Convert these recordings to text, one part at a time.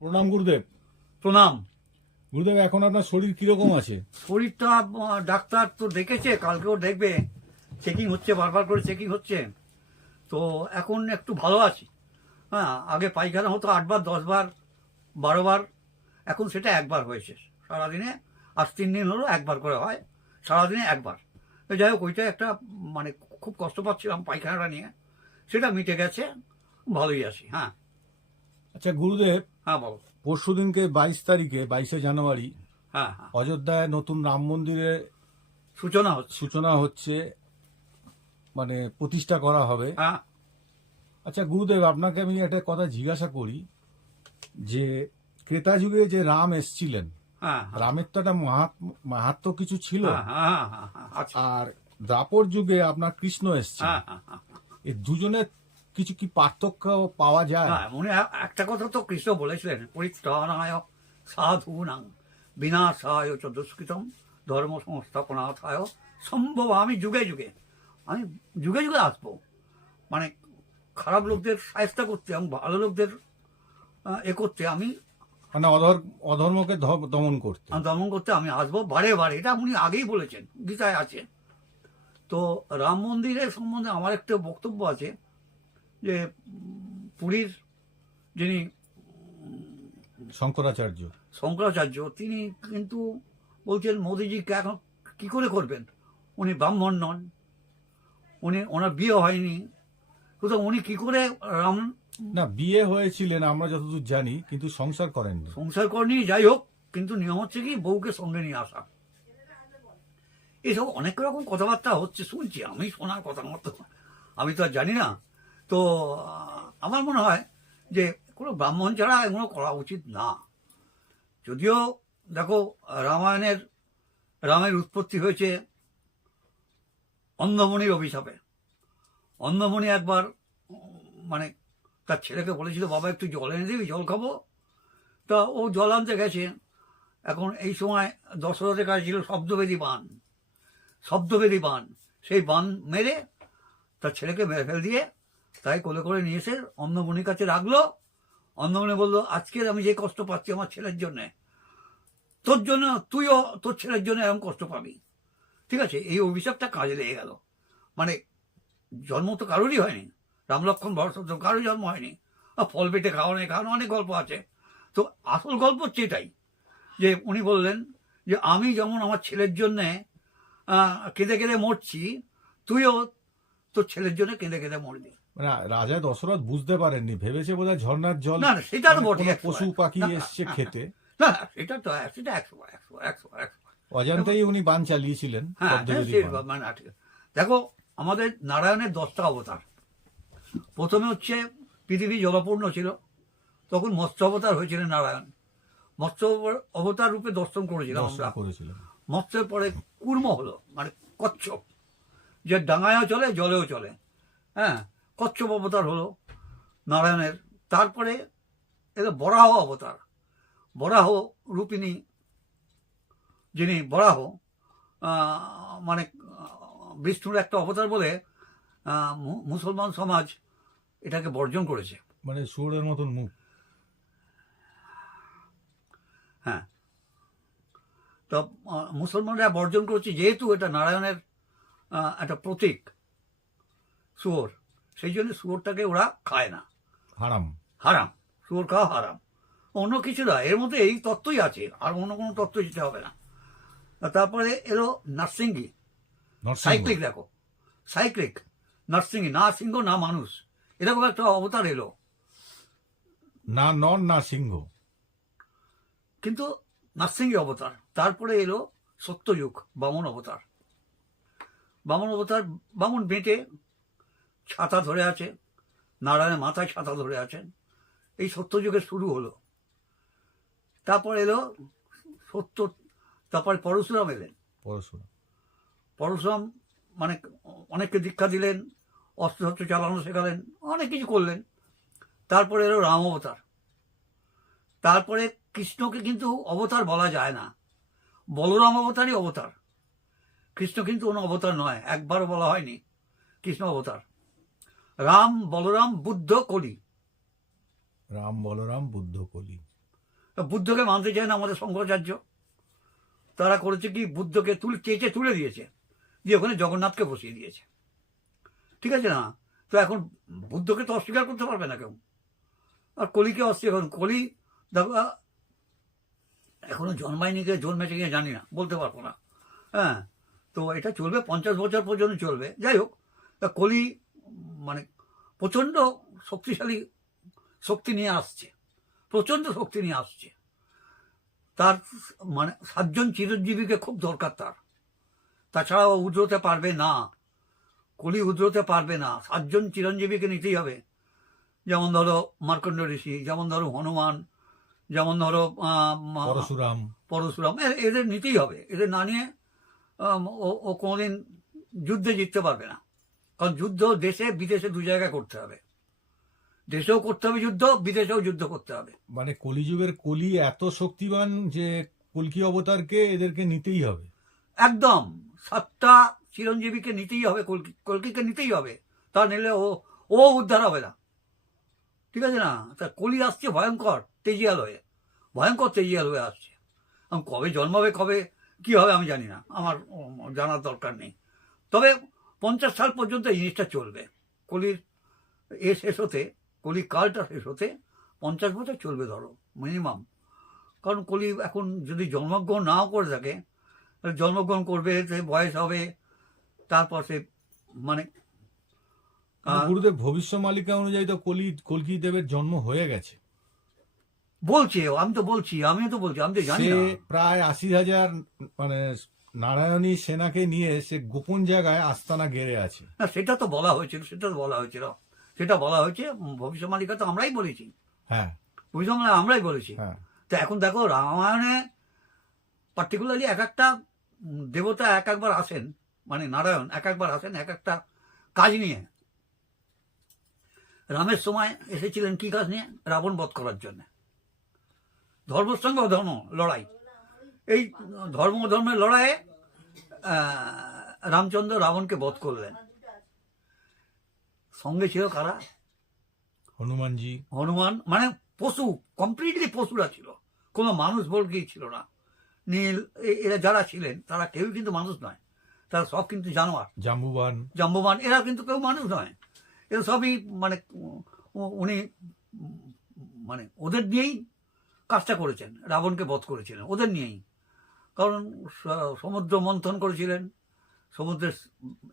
প্রণাম গুরুদেব। প্রণাম। গুরুদেব এখন আপনার শরীর কীরকম আছে? শরীরটা আহ, ডাক্তার তো দেখেছে কালকেও দেখবে। চেকিং হচ্ছে বারবার করে চেকিং হচ্ছে। তো এখন একটু ভালো আছি। হ্যাঁ আগে পায়খানা হতো আটবার দশবার বারোবার। এখন সেটা একবার হয়েছে। সারাদিনে আজ তিন দিন হলো একবার করে হয়। সারাদিনে একবার। যাই হোক ওইটা একটা মানে খুব কষ্ট পাচ্ছিলাম পায়খানাটা নিয়ে। সেটা মিটে গেছে ভালোই আছি হ্যাঁ। আচ্ছা গুরুদেব হ্যাঁ বলো। পরশু দিনকে বাইশ তারিখে বাইশে জানুয়ারি হ্যাঁ হ্যাঁ। অযোধ্যায় নতুন রাম মন্দিরে সূচনা হচ্ছে। সূচনা হচ্ছে মানে প্রতিষ্ঠা করা হবে। হ্যাঁ। আচ্ছা গুরুদেব আপনাকে আমি একটা কথা জিজ্ঞাসা করি যে ক্রেতা যুগে যে রাম এসছিলেন রামের তো একটা মাহাত্ম কিছু ছিল। আচ্ছা। আর দ্রাপর যুগে আপনার কৃষ্ণ এসছে এই দুজনের কিছু কি পার্থক্য পাওয়া যায়? মনে একটা কথা তো কৃষ্ণ বলেছিলেন পরিত্রাণায় সাধুনাং বিনাশায় চ দুষ্কৃতম ধর্ম সংস্থাপনাথায় সম্ভব আমি যুগে যুগে। আমি যুগে যুগে আসব। মানে খারাপ লোকদের সাহায্য করতে এবং ভালো লোকদের এ করতে আমি মানে অধর অধর্মকে দমন করতে। দমন করতে আমি আসব বারে বারে। এটা উনি আগেই বলেছেন গীতায় আছে। তো রাম মন্দিরের সম্বন্ধে আমার একটা বক্তব্য আছে যে পুরীর যিনি শঙ্করাচার্য। শঙ্করাচার্য তিনি কিন্তু বলছেন মোদিজি এখন কি করে করবেন? উনি ব্রাহ্মণ নন। উনি ওনার বিয়ে হয়নি। সুতরাং উনি কি করে রাম না, বিয়ে হয়েছিলেন, আমরা যতদূর জানি, কিন্তু সংসার করেননি। সংসার করেনি যাই হোক, কিন্তু নিয়ম হচ্ছে কি, বউকে সঙ্গে নিয়ে আসা। এসব অনেক রকম কথাবার্তা হচ্ছে, শুনছি, আমি শোনার কথা মতো। আমি তো আর জানি না। তো, আমার মনে হয় যে, কোনো ব্রাহ্মণ ছাড়া এগুলো করা উচিত না। যদিও, দেখো, রামায়ণের, রামের উৎপত্তি হয়েছে অন্ধমণির অভিশাপে। অন্ধমণি একবার মানে তার ছেলেকে বলেছিল, বাবা, একটু জল এনে দিবি, জল খাব? তা ও জল আনতে গেছে। এখন এই সময় দশরথের কাছে ছিল শব্দবেদী বান। শব্দবেদী বান। সেই বান মেরে তার ছেলেকে মেরে ফেল দিয়ে তাই কোলে করে নিয়ে এসে অন্ধমণির কাছে রাখল। অন্ধমণি বলল, আজকে আমি যে কষ্ট পাচ্ছি আমার ছেলের জন্যে, তোর জন্য তুইও তোর ছেলের জন্য এরকম কষ্ট পাবি। ঠিক আছে? এই অভিশাপটা কাজে লেগে গেল। মানে জন্ম তো কারোরই হয়নি। রাম লক্ষণ ভরত তো কারোর জন্ম হয়নি। ফল পেটে খাওয়ানো খাওয়ানো অনেক গল্প আছে। তো আসল গল্প হচ্ছে এটাই যে উনি বললেন যে আমি যেমন আমার ছেলের জন্যে কেঁদে কেঁদে মরছি তুইও তোর ছেলের জন্য কেঁদে কেঁদে মরবি। মানে রাজা দশরথ বুঝতে পারেননি ভেবেছে বোধহয় ঝর্ণার জল না সেটা তো মানে বটে পশু পাখি এসছে খেতে। না সেটা তো সেটা একশো একশো একশো একশো অজান্তেই উনি বান চালিয়েছিলেন হ্যাঁ। মানে। দেখো আমাদের নারায়ণের দশটা অবতার। প্রথমে হচ্ছে পৃথিবী জলপূর্ণ ছিল তখন মৎস্য অবতার হয়েছিলেন নারায়ণ। মৎস্য অবতার রূপে দর্শন করেছিলাম আমরা। করেছিলেন। মৎস্যের পরে কুর্ম হলো মানে কচ্ছপ যে ডাঙায়ও চলে জলেও চলে। হ্যাঁ কচ্ছপ অবতার হলো নারায়ণের। তারপরে এলো বরাহ অবতার। বরাহ রূপিণী যিনি বরাহ মানে বিষ্ণুর একটা অবতার বলে মুসলমান সমাজ এটাকে বর্জন করেছে। মানে সুরের মতন মুখ। হ্যাঁ। তো মুসলমানরা বর্জন করেছে যেহেতু এটা নারায়ণের একটা প্রতীক শুয়োর সেই জন্য শুয়োরটাকে ওরা খায় না। হারাম। হারাম। শুয়োর খাওয়া হারাম। অন্য কিছু না এর মধ্যে এই তত্ত্বই আছে আর অন্য কোনো তত্ত্ব দিতে হবে না। তারপরে এলো নরসিংহ। সাইক্লিক দেখো। সাইক্লিক নার্সিঙ্গি না সিংহ না মানুষ। এরকম একটা অবতার এলো। না নর না সিংহ। কিন্তু নার্সিংহী অবতার তারপরে এলো সত্যযুগ বামন অবতার। বামন অবতার বামন বেঁটে ছাতা ধরে আছে নারায়ণের মাথায় ছাতা ধরে আছেন এই সত্যযুগের শুরু হলো। তারপর এলো সত্য তারপরে পরশুরাম এলেন। পরশুরাম। পরশুরাম মানে অনেককে দীক্ষা দিলেন অস্ত্র শস্ত্র চালানো শেখালেন অনেক কিছু করলেন। তারপরে এলো রাম অবতার। তারপরে কৃষ্ণকে কিন্তু অবতার বলা যায় না। বলরাম অবতারই অবতার। কৃষ্ণ কিন্তু কোনো অবতার নয় একবারও বলা হয়নি কৃষ্ণ অবতার। রাম বলরাম বুদ্ধ কলি। রাম বলরাম বুদ্ধ কলি। বুদ্ধকে মানতে চায় না আমাদের শঙ্করাচার্য। তারা করেছে কি বুদ্ধকে তুলে চেঁচে তুলে দিয়েছে। দিয়ে ওখানে জগন্নাথকে বসিয়ে দিয়েছে। ঠিক আছে না? তো এখন বুদ্ধকে তো অস্বীকার করতে পারবে না কেউ। আর কলিকে অস্বীকার কলি, দেখো এখনও জন্মায়নি কে, জন্মেছে কিনা জানি না, বলতে পারব না। হ্যাঁ তো এটা চলবে, পঞ্চাশ বছর পর্যন্ত চলবে। যাই হোক, তা কলি মানে প্রচণ্ড শক্তিশালী শক্তি নিয়ে আসছে। প্রচণ্ড শক্তি নিয়ে আসছে। তার মানে সাতজন চিরঞ্জীবীকে খুব দরকার তার। তাছাড়া ও পারবে না। কলি উদ্রতে পারবে না। সাতজন চিরঞ্জীবীকে নিতেই হবে। যেমন ধরো মার্কণ্ড ঋষি যেমন ধরো হনুমান যেমন ধরো পরশুরাম। পরশুরাম। এদের নিতেই হবে। এদের না নিয়ে ও কোনোদিন যুদ্ধে জিততে পারবে না। কারণ যুদ্ধ দেশে বিদেশে দু জায়গায় করতে হবে। দেশেও করতে হবে যুদ্ধ বিদেশেও যুদ্ধ করতে হবে। মানে কলিযুগের কলি এত শক্তিমান যে কলকি অবতারকে এদেরকে নিতেই হবে। একদম। সাতটা চিরঞ্জীবীকে নিতেই হবে, কলকি, কলকিকে নিতেই হবে। তা নিলে ও ও উদ্ধার হবে না। ঠিক আছে না? তা কলি আসছে ভয়ঙ্কর তেজিয়াল হয়ে ভয়ঙ্কর তেজিয়াল হয়ে আসছে। আমি, কবে জন্মাবে, কবে কি হবে আমি জানি না। আমার জানার দরকার নেই। তবে পঞ্চাশ সাল পর্যন্ত এই জিনিসটা চলবে। কলির এ শেষ হতে কলির কালটা শেষ হতে পঞ্চাশ বছর চলবে ধরো মিনিমাম কারণ কলি এখন যদি জন্মগ্রহণ নাও করে থাকে জন্মগ্রহণ করবে বয়স হবে তারপর সে মানে আহ, গুরুদেব ভবিষ্যমালিকা অনুযায়ী তো কলি কলকি দেবের জন্ম হয়ে গেছে। বলছে আমি তো বলছি আমিও তো বলছি আমি তো জানি না। প্রায় আশি হাজার মানে নারায়ণী সেনাকে নিয়ে সে গোপন জায়গায় আস্তানা গেড়ে আছে। না সেটা তো বলা হয়েছিল সেটা তো বলা হয়েছিল। সেটা বলা হয়েছে উম, ভবিষ্যমালিকা তো আমরাই বলেছি। হ্যাঁ। ভবিষ্যমালিকা আমরাই বলেছি। হ্যাঁ। তো এখন দেখো রামায়ণে পার্টিকুলারলি এক একটা দেবতা এক একবার আসেন। মানে নারায়ণ এক একবার আসেন এক একটা কাজ নিয়ে। রামের সময় এসেছিলেন কি কাজ নিয়ে? রাবণ বধ করার জন্য। ধর্মের সঙ্গে অধর্ম লড়াই। এই ধর্ম ধর্মের লড়াইয়ে রামচন্দ্র রাবণকে বধ করলেন। সঙ্গে ছিল কারা? হনুমানজি। হনুমান মানে পশু কমপ্লিটলি পশুরা ছিল। কোনো মানুষ বর্গই ছিল না। নীল এরা যারা ছিলেন তারা কেউই কিন্তু মানুষ নয়। তারা সব কিন্তু জানোয়ার। জাম্বুবান। জাম্বুবান এরা কিন্তু কেউ মানুষ নয়। এরা সবই মানে উনি মানে ওদের নিয়েই কাজটা করেছেন রাবণকে বধ করেছিলেন ওদের নিয়েই। কারণ সমুদ্র মন্থন করেছিলেন সমুদ্রে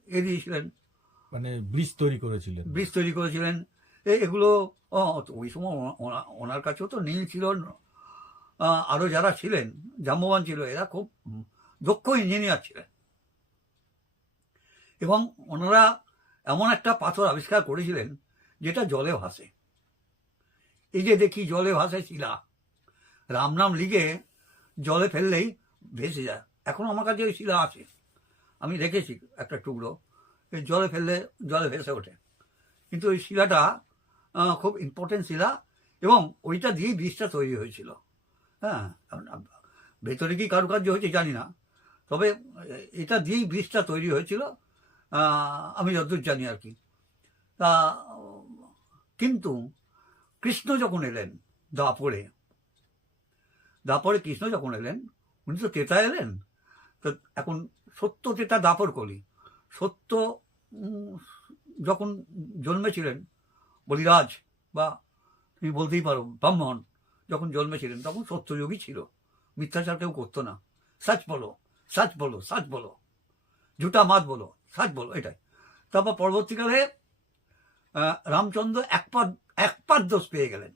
এ দিয়েছিলেন। মানে ব্রিজ তৈরি করেছিলেন। ব্রিজ তৈরি করেছিলেন। এ- এগুলো ওই সময় ওনা- ওনা- ওনার কাছেও তো নীল ছিল। আরও যারা ছিলেন জাম্ববান ছিল এরা খুব দক্ষ ইঞ্জিনিয়ার ছিলেন। এবং ওনারা এমন একটা পাথর আবিষ্কার করেছিলেন যেটা জলে ভাসে। এই যে দেখি জলে ভাসে শিলা। রাম নাম লিখে জলে ফেললেই ভেসে যায়। এখন আমার কাছে ওই শিলা আছে। আমি রেখেছি একটা টুকরো। এই জলে ফেললে জলে ভেসে ওঠে। কিন্তু ওই শিলাটা খুব ইম্পর্টেন্ট শিলা এবং ওইটা দিয়েই ব্রিজটা তৈরি হয়েছিল। হ্যাঁ ভেতরে কি কারুকার্য হয়েছে জানি না। তবে এটা দিয়েই ব্রিজটা তৈরি হয়েছিল। আমি যতদূর জানি আর কি। তা, কিন্তু কৃষ্ণ যখন এলেন দাপরে দাপরে কৃষ্ণ যখন এলেন, উনি তো তেতা এলেন। তো এখন সত্য তেতা দাপর কলি। সত্য যখন জন্মেছিলেন, বলিরাজ বা তুমি বলতেই পারো ব্রাহ্মণ যখন জন্মেছিলেন, তখন সত্যযোগী ছিল। মিথ্যাচার কেউ করতো না। সাচ বলো সাচ বলো সাচ বলো। ঝুটা মাত বলো। সাচ বলো এটাই। তারপর পরবর্তীকালে রামচন্দ্র এক পাদ এক পাদ দোষ পেয়ে গেলেন।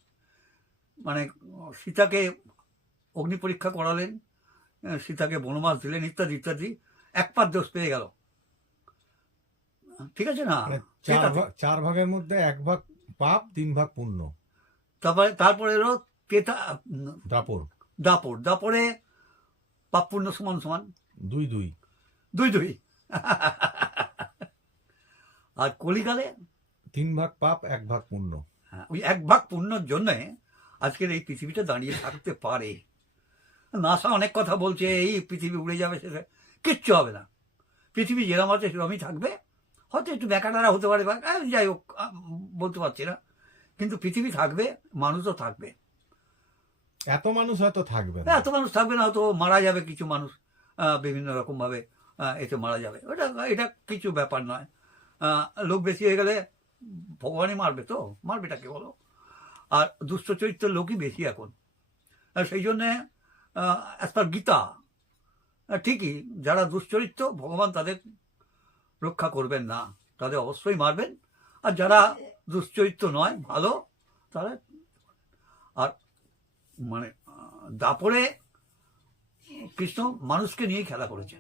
মানে সীতাকে অগ্নি পরীক্ষা করালেন সীতাকে বনবাস দিলেন ইত্যাদি ইত্যাদি। এক পাদ দোষ পেয়ে গেল। ঠিক আছে না? মানে চার ভাগ চার ভাগের মধ্যে এক ভাগ পাপ তিন ভাগ পুণ্য। তারপরে তারপরে এলো তেতা দাপর। দাপর। দাপরে পাপ পূর্ণ সমান সমান। দুই দুই। দুই দুই। আর কলিকালে? তিন ভাগ পাপ এক ভাগ পুণ্য। হ্যাঁ, ওই এক ভাগ পুণ্যর জন্য আজকের এই পৃথিবীটা দাঁড়িয়ে থাকতে পারে। নাসা অনেক কথা বলছে এই পৃথিবী উড়ে যাবে সেটা কিচ্ছু হবে না। পৃথিবী যেরকম আছে সেরকমই থাকবে। হয়তো একটু ব্যাকাটারা হতে পারে বা যাই হোক বলতে পারছি না। কিন্তু পৃথিবী থাকবে মানুষও থাকবে। এত মানুষ হয়তো থাকবে না। এত মানুষ থাকবে না হয়তো মারা যাবে কিছু মানুষ বিভিন্ন রকমভাবে এতে মারা যাবে। ওটা এটা কিছু ব্যাপার নয়। লোক বেশি হয়ে গেলে ভগবানই মারবে তো? মারবে তাকে বলো। আর দুষ্ট চরিত্রের লোকই বেশি এখন। সেই জন্যে অ্যাজ পার গীতা ঠিকই, যারা দুশ্চরিত্র, ভগবান তাদের রক্ষা করবেন না। তাদের অবশ্যই মারবেন। আর যারা দুশ্চরিত্র নয়, ভালো, তারা আর মানে দাপরে কৃষ্ণ মানুষকে নিয়েই খেলা করেছে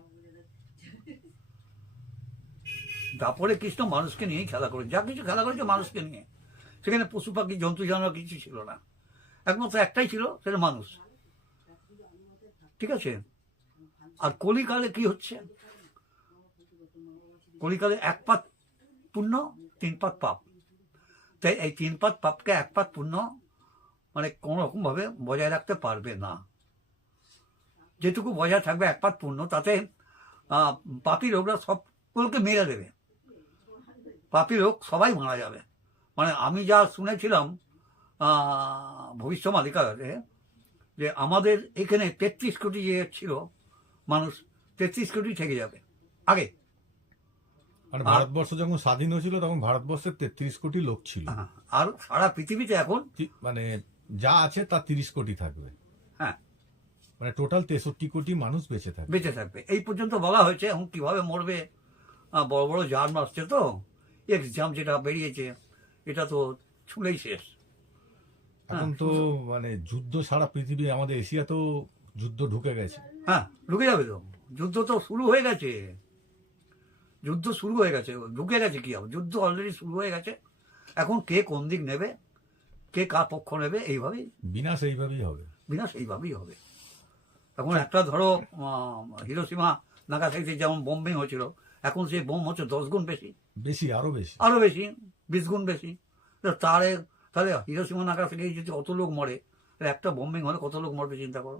দাপরে কৃষ্ণ মানুষকে নিয়েই খেলা করেছে। যা কিছু খেলা করেছে মানুষকে নিয়ে। সেখানে পশু পাখি, জন্তু, জানোয়ার কিছু ছিল না। একমাত্র একটাই ছিল, সেটা মানুষ। ঠিক আছে? আর কলিকালে কি হচ্ছে? কলিকালে এক পাত পুণ্য, তিন পাত পাপ। তাই এই তিন পাত পাপকে এক পাত পুণ্য মানে কোনো রকম ভাবে বজায় রাখতে পারবে না। যেটুকু বজায় থাকবে এক পাত পূর্ণ তাতে পাপী লোকরা সকলকে মেরে দেবে। পাপী লোক সবাই মারা যাবে। মানে আমি যা শুনেছিলাম আহ, ভবিষ্যমালিকাতে যে আমাদের এখানে তেত্রিশ কোটি যে ছিল মানুষ তেত্রিশ কোটি থেকে যাবে। আগে। মানে আর- ভারতবর্ষ যখন স্বাধীন হয়েছিল তখন ভারতবর্ষের তেত্রিশ কোটি লোক ছিল। আহ, আর সারা পৃথিবীতে এখন মানে যা আছে তা তিরিশ কোটি থাকবে। হ্যাঁ। মানে টোটাল তেষট্টি কোটি মানুষ বেঁচে থাকবে। বেঁচে থাকবে। এই পর্যন্ত বলা হয়েছে এখন কীভাবে মরবে? বড় বড় জার্ম আসছে তো। এক্সাম যেটা বেরিয়েছে এটা তো ছুলেই শেষ। এখন তো মানে যুদ্ধ সারা পৃথিবী আমাদের এশিয়া তো যুদ্ধ ঢুকে গেছে। হ্যাঁ ঢুকে যাবে তো। যুদ্ধ তো শুরু হয়ে গেছে। যুদ্ধ শুরু হয়ে গেছে। ঢুকে গেছে কি হবে? যুদ্ধ অলরেডি শুরু হয়ে গেছে। এখন কে কোন দিক নেবে? কে কার পক্ষ নেবে? এইভাবেই। বিনাশ এইভাবেই হবে। বিনাশ এইভাবেই হবে। এখন একটা ধরো হিরোসীমা নাগাসাকিতে যেমন বোম্বিং হয়েছিল এখন সেই বোম হচ্ছে দশ গুণ বেশি। বেশি আরও বেশি। আরও বেশি বিশ গুণ বেশি। তারে তাহলে হিরোসীমা নাগাসাকি যদি অত লোক মরে একটা বোম্বিং হলে কত লোক মরবে চিন্তা করো।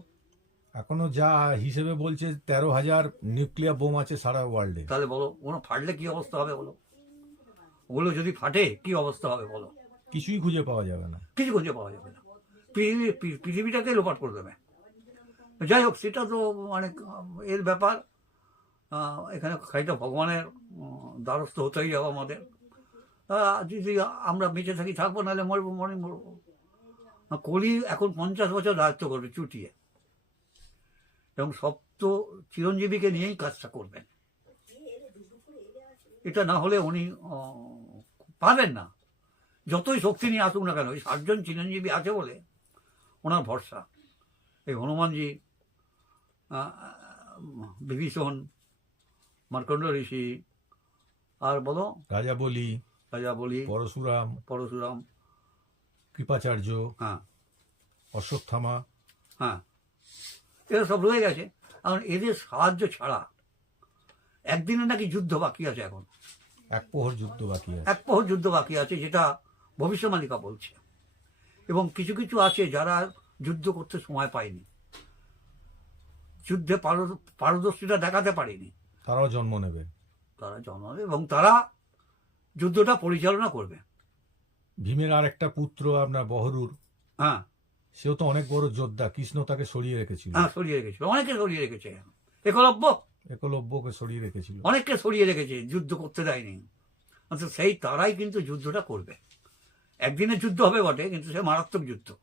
এখনও যা হিসেবে বলছে তেরো হাজার নিউক্লিয়ার বোম আছে সারা ওয়ার্ল্ডে তাহলে বলো ওগুলো ফাটলে কি অবস্থা হবে বলো? ওগুলো যদি ফাটে কি অবস্থা হবে বলো? কিছুই খুঁজে পাওয়া যাবে না। কিছু খুঁজে পাওয়া যাবে না। পৃথিবীটাকে লোপাট করে দেবে। যাই হোক সেটা তো মানে এর ব্যাপার। এখানে খাইটা ভগবানের দ্বারস্থ হতেই যাব আমাদের। যদি আমরা বেঁচে থাকি, থাকব, নাহলে মরবো মরে মরবো। কলি এখন পঞ্চাশ বছর দায়িত্ব করবে চুটিয়ে। এবং সপ্ত চিরঞ্জীবীকে নিয়েই কাজটা করবেন। এটা না হলে উনি পাবেন না। যতই শক্তি নিয়ে আসুক না কেন ওই সাতজন চিরঞ্জীবী আছে বলে ওনার ভরসা। এই হনুমানজি বিভীষণ মার্কণ্ড ঋষি আর বলো? রাজা বলি রাজা বলি পরশুরাম পরশুরাম। কৃপাচার্য হ্যাঁ। অশ্বত্থামা। হ্যাঁ। এরা সব রয়ে গেছে। কারণ এদের সাহায্য ছাড়া একদিনে নাকি যুদ্ধ বাকি আছে এখন। এক প্রহর যুদ্ধ বাকি আছে। এক প্রহর যুদ্ধ বাকি আছে যেটা ভবিষ্যমালিকা বলছে। এবং কিছু কিছু আছে যারা যুদ্ধ করতে সময় পায়নি। যুদ্ধে পারদ- পারদর্শিতা দেখাতে পারেনি। তারাও জন্ম নেবে। তারা জন্মাবে এবং তারা যুদ্ধটা পরিচালনা করবে। ভীমের আর একটা পুত্র আপনার বহরুর হ্যাঁ। সেও তো অনেক বড় যোদ্ধা কৃষ্ণ তাকে সরিয়ে রেখেছিল। হ্যাঁ সরিয়ে রেখেছে অনেকে সরিয়ে রেখেছে। একলব্য। একলব্যকে সরিয়ে রেখেছিল। অনেককে সরিয়ে রেখেছে যুদ্ধ করতে দেয়নি। অর্থাৎ সেই তারাই কিন্তু যুদ্ধটা করবে। একদিনের যুদ্ধ হবে বটে কিন্তু সে মারাত্মক যুদ্ধ।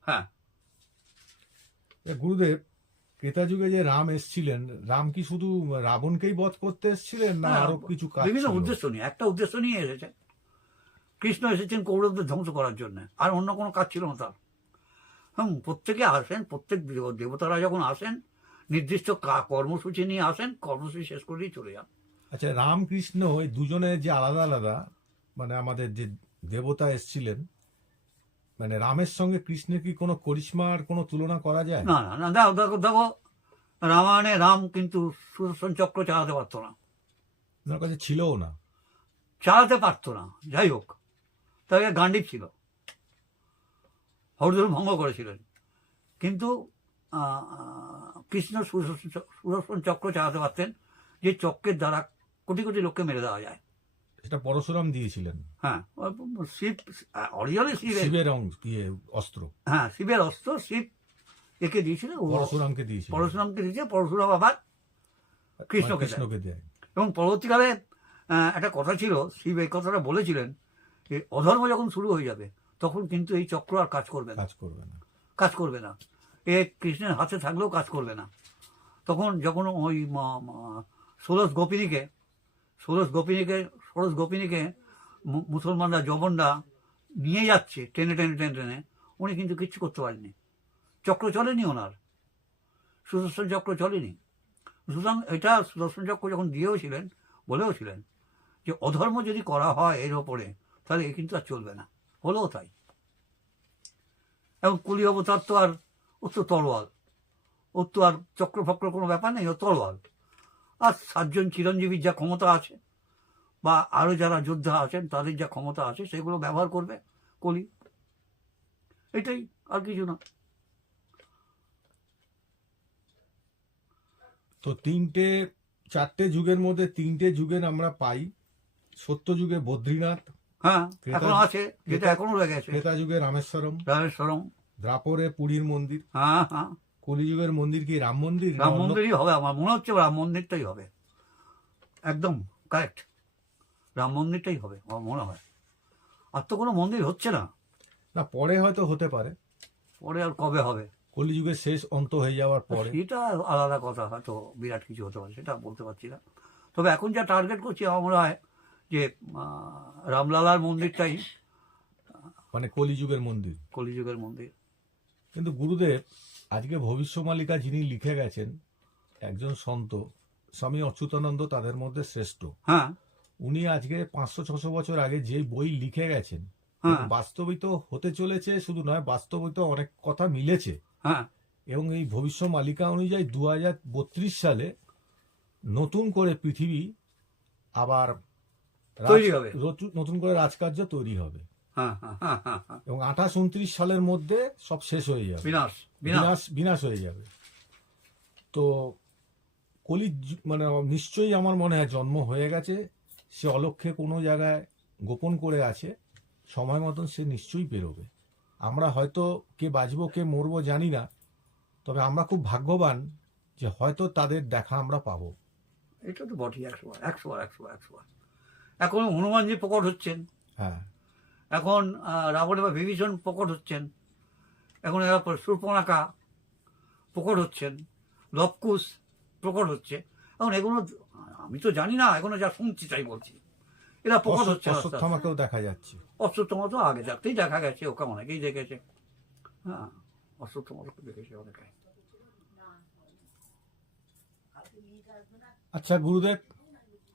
হ্যাঁ। গুরুদেব ত্রেতা যুগে যে রাম এসছিলেন রাম কি শুধু রাবণকেই বধ করতে এসছিলেন না আরও কিছু কাজ বিভিন্ন উদ্দেশ্য নিয়ে একটা উদ্দেশ্য নিয়ে এসেছে। কৃষ্ণ এসেছেন কৌরবদের ধ্বংস করার জন্য আর অন্য কোনো কাজ ছিল না তার। হুম প্রত্যেকে আসেন প্রত্যেক দেব- দেবতারা যখন আসেন নির্দিষ্ট কা- কর্মসূচি নিয়ে আসেন কর্মসূচি শেষ করেই চলে যান। আচ্ছা রাম কৃষ্ণ এই দুজনে যে আলাদা আলাদা মানে আমাদের যে দেবতা এসছিলেন মানে রামের সঙ্গে কৃষ্ণের কি কোনো করিশ্মার কোনো তুলনা করা যায়? না না না দেখো দেখো দেখো রামায়ণে রাম কিন্তু সুদর্শন চক্র চালাতে পারতো না। ওনার কাছে ছিলও না। চালাতে পারতো না যাই হোক তাকে গান্ডিব ছিল। হরদুল ভঙ্গ করেছিলেন। কিন্তু কৃষ্ণ সুদর্শন সুদর্শন চক্র চালাতে পারতেন যে চক্রের দ্বারা কোটি কোটি লোককে মেরে দেওয়া যায়। সেটা পরশুরাম দিয়েছিলেন। হ্যাঁ শিব অরিজিনালি শিবের। শিবের দিয়ে অস্ত্র। হ্যাঁ শিবের অস্ত্র শিব একে দিয়েছিল পরশুরামকে দিয়েছিলেন। পরশুরামকে দিয়েছে পরশুরাম আবার কৃষ্ণকে কৃষ্ণকে দেয়। এবং পরবর্তীকালে একটা কথা ছিল শিব এই কথাটা বলেছিলেন যে অধর্ম যখন শুরু হয়ে যাবে তখন কিন্তু এই চক্র আর কাজ করবে না। কাজ করবে না। কাজ করবে না। এ কৃষ্ণের হাতে থাকলেও কাজ করবে না। তখন যখন ওই মা- গোপিনীকে ষোলশ গোপিনীকে ষোড়শ গোপিনীকে মুসলমানরা, জবনরা নিয়ে যাচ্ছে টেনে টেনে টেনে টেনে। উনি কিন্তু কিচ্ছু করতে পারেননি। চক্র চলেনি ওনার। সুদর্শন চক্র চলেনি। সুতরাং এটা সুদর্শন চক্র যখন দিয়েও ছিলেন বলেও ছিলেন যে অধর্ম যদি করা হয় এর ওপরে, তাহলে এ কিন্তু আর চলবে না। হলেও তাই। এবং কুলি অবতার তো আর ও তো তরোয়াল। ওর তো আর চক্র ফক্র কোনো ব্যাপার নেই, ও তরোয়াল। আর সাতজন চিরঞ্জীবীর যা ক্ষমতা আছে বা আরও যারা যোদ্ধা আছেন তাদের যা ক্ষমতা আছে সেগুলো ব্যবহার করবে কলি। এটাই আর কিছু না। তো তিনটে চারটে যুগের মধ্যে তিনটে যুগের আমরা পাই। সত্য যুগে বদ্রীনাথ হ্যাঁ এখনও আছে যেটা এখনও আছে ত্রেতা যুগে রামেশ্বরম রামেশ্বরম। দ্রাপরে পুরীর মন্দির। হ্যাঁ হ্যাঁ। কলিযুগের মন্দির কি রাম মন্দির? রাম মন্দিরই হবে আমার মনে হচ্ছে রাম মন্দিরটাই হবে। একদম কারেক্ট রাম মন্দিরটাই হবে আমার মনে হয়। আর তো কোনো মন্দির হচ্ছে না। না পরে হয়তো হতে পারে। পরে আর কবে হবে? কলিযুগের শেষ অন্ত হয়ে যাওয়ার পরে। সেটা আলাদা কথা হয়তো বিরাট কিছু হতে পারে সেটা বলতে পারছি না। তবে এখন যা টার্গেট করছি আমার মনে হয় যে রামলালার মন্দিরটাই মানে কলিযুগের মন্দির। কলিযুগের মন্দির। কিন্তু গুরুদেব আজকে ভবিষ্যমালিকা যিনি লিখে গেছেন একজন সন্ত স্বামী অচ্যুতানন্দ তাদের মধ্যে শ্রেষ্ঠ। হ্যাঁ। উনি আজকে পাঁচশো ছশো বছর আগে যে বই লিখে গেছেন হ্যাঁ। বাস্তবিত হতে চলেছে শুধু নয় বাস্তবিত অনেক কথা মিলেছে। হ্যাঁ। এবং এই ভবিষ্য মালিকা অনুযায়ী দু সালে নতুন করে পৃথিবী আবার নতুন করে রাজকার্য তৈরি হবে। হ্যাঁ এবং আঠাশ উনত্রিশ সালের মধ্যে সব শেষ হয়ে যাবে। বিনাশ বিনাশ। বিনাশ বিনাশ হয়ে যাবে। তো কলি মানে নিশ্চয়ই আমার মনে হয় জন্ম হয়ে গেছে। সে অলক্ষ্যে কোনো জায়গায় গোপন করে আছে সময় মতন সে নিশ্চয়ই বেরোবে। আমরা হয়তো কে বাঁচবো কে মরবো জানি না তবে আমরা খুব ভাগ্যবান যে হয়তো তাদের দেখা আমরা পাবো। এটা তো বটেই একশো বার একশো বার একশো বার একশো বার এখন হনুমানজি প্রকট হচ্ছেন। হ্যাঁ। এখন রাবণ বা বিভীষণ প্রকট হচ্ছেন। এখন এরা সুর্পনাকা প্রকট হচ্ছেন। লবকুশ প্রকট হচ্ছে। এখন এগুলো আমি তো জানি না এখনও যা শুনছি তাই বলছি। এরা প্রকট হচ্ছে আস্তে। দেখা যাচ্ছে। অশ্বত্থমা তো আগে থাকতেই দেখা গেছে ওকে অনেকেই দেখেছে। হ্যাঁ অশ্বত্থমা দেখেছে অনেকে আচ্ছা গুরুদেব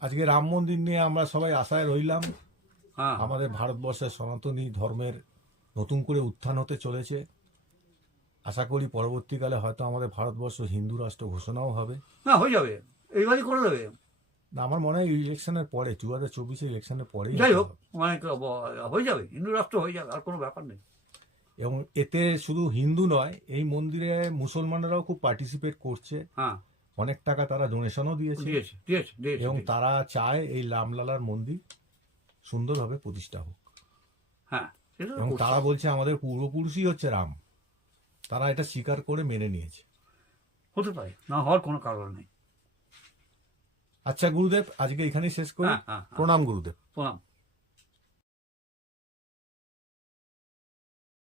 আজকে রাম মন্দির নিয়ে আমরা সবাই আশায় রইলাম। হ্যাঁ। আমাদের ভারতবর্ষের সনাতনী ধর্মের নতুন করে উত্থান হতে চলেছে। আশা করি পরবর্তীকালে হয়তো আমাদের ভারতবর্ষ হিন্দু রাষ্ট্র ঘোষণাও হবে। হ্যাঁ হয়ে যাবে। এইবারই করে দেবে। না আমার মনে হয় ইলেকশনের পরে দু হাজার চব্বিশে ইলেকশনের পরেই যাই হোক হয়ে যাবে হিন্দু রাষ্ট্র হয়ে যাবে আর কোনো ব্যাপার নেই। এবং এতে শুধু হিন্দু নয় এই মন্দিরে মুসলমানরাও খুব পার্টিসিপেট করছে। হ্যাঁ। অনেক টাকা তারা ডোনেশনও দিয়েছে। এবং তারা চায় এই লামলালার মন্দির সুন্দরভাবে প্রতিষ্ঠা হোক। হ্যাঁ এবং তারা বলছে আমাদের পূর্বপুরুষই হচ্ছে রাম। তারা এটা স্বীকার করে মেনে নিয়েছে। হতে পারে না হওয়ার কোনো কারণ নেই। আচ্ছা গুরুদেব আজকে এখানেই শেষ করি। হ্যাঁ হ্যাঁ হ্যাঁ। প্রণাম গুরুদেব। প্রণাম।